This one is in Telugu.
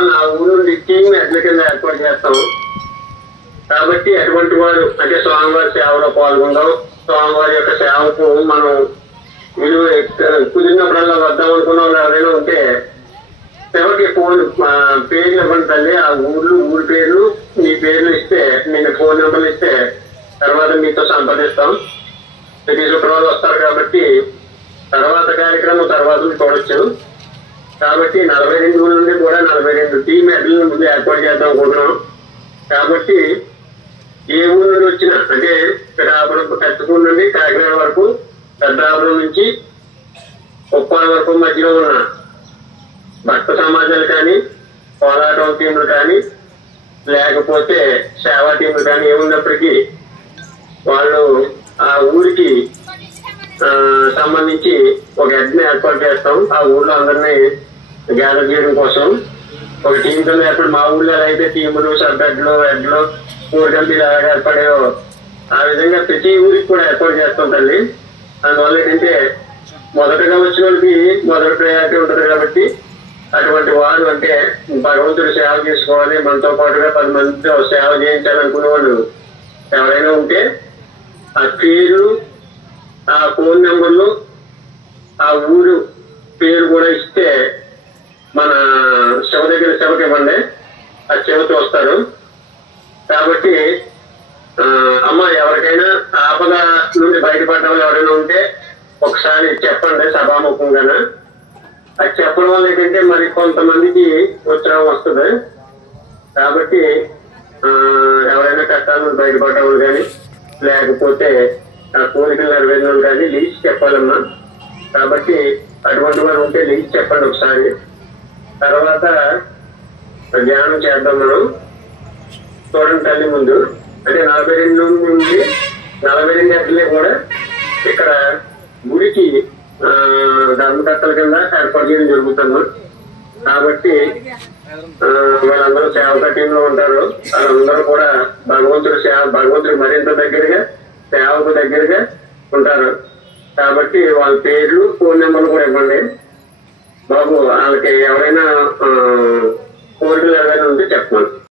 వాళ్ళని ఆ ఊరు నుండి టీమ్ ఎడ్ల కింద ఏర్పాటు చేస్తాం. కాబట్టి అటువంటి వారు అంటే స్వామివారి సేవలో పాల్గొందాం, స్వామివారి యొక్క సేవకు మనం విలువ కుదిరినప్పుడల్లా వద్దాం అనుకున్న వాళ్ళు ఎవరైనా ఉంటే ఎవరికి ఫోన్ పేర్లు ఇవ్వండి తల్లి. ఆ ఊరి పేర్లు మీ పేర్లు ఇస్తే నేను ఫోన్ నెంబర్లు ఇస్తే తర్వాత మీతో సంప్రదిస్తాం. ప్రతి శుక్రవారం వస్తారు కాబట్టి తర్వాత కార్యక్రమం తర్వాత చూడొచ్చు. కాబట్టి 42 నుండి కూడా 42 టీమ్ ఎడ్ల ముందు ఏర్పాటు చేద్దాం అనుకుంటున్నాం. కాబట్టి ఏ ఊరు నుండి వచ్చినా అంటే పెద్దాపురం కట్టుకూరు నుండి కాకినాడ వరకు, పెద్దాపురం నుంచి ఉప్పాల వరకు మధ్యలో ఉన్న భక్త సమాజాలు కానీ, పోరాటం టీములు కానీ, లేకపోతే సేవా టీములు కానీ ఏమున్నప్పటికీ వాళ్ళు ఆ ఊరికి సంబంధించి ఒక ఎడ్ని ఏర్పాటు చేస్తాం. ఆ ఊర్లో అందరినీ గ్యాదర్ చేయడం కోసం ఒక టీం కింద ఏర్పడి, మా ఊళ్ళో అయితే టీములు, సబ్ ఎడ్లు, ఊరి కంపెనీలు ఎలాగ ఏర్పడాయో ఆ విధంగా ప్రతి ఊరికి కూడా ఏర్పాటు చేస్తాం తల్లి. అందువల్ల ఏంటంటే మొదటగా వచ్చిన వాళ్ళకి మొదటి ప్రయారిటీ ఉంటుంది. కాబట్టి అటువంటి వారు అంటే భగవంతుడు సేవ చేసుకోవాలి, మనతో పాటుగా 10 మందితో సేవ చేయించాలనుకునే వాళ్ళు ఎవరైనా ఉంటే ఆ పేరు, ఆ ఫోన్ నెంబర్లు, ఆ ఊరు పేరు కూడా ఇస్తే మన శివకి ఇవ్వండి. ఆ శివతో వస్తారు. కాబట్టి అమ్మ ఎవరికైనా ఆపద నుండి బయటపడ్డ ఎవరైనా ఉంటే ఒకసారి చెప్పండి సభాముఖంగానే. అది చెప్పడం వల్ల ఏంటంటే మరి కొంతమందికి ఉత్సాహం వస్తుంది. కాబట్టి ఎవరైనా కష్టాల నుండి బయటపడ్డవాళ్ళు కానీ, లేకపోతే ఆ కోరికలు నెరవేరిన కానీ లీజ్ చెప్పాలమ్మా. కాబట్టి అటువంటి వారు ఉంటే లీజ్ చెప్పండి ఒకసారి. తర్వాత ధ్యానం చేద్దాం మనం. చూడండి తల్లి ముందు అంటే 42 నుండి 42 ఎడ్లే కూడా ఇక్కడ గుడికి ధర్మకర్తల కింద ఏర్పాటు చేయడం జరుగుతుంది. కాబట్టి వాళ్ళందరూ సేవక టీంలో ఉంటారు. వాళ్ళందరూ కూడా భగవంతుడు మరింత దగ్గరగా, సేవకు దగ్గరగా ఉంటారు. కాబట్టి వాళ్ళ పేర్లు, ఫోన్ నెంబర్లు కూడా ఇవ్వండి బాబు. వాళ్ళకి ఎవరైనా కోరికలు ఎవరైనా ఉంటే చెప్పండి.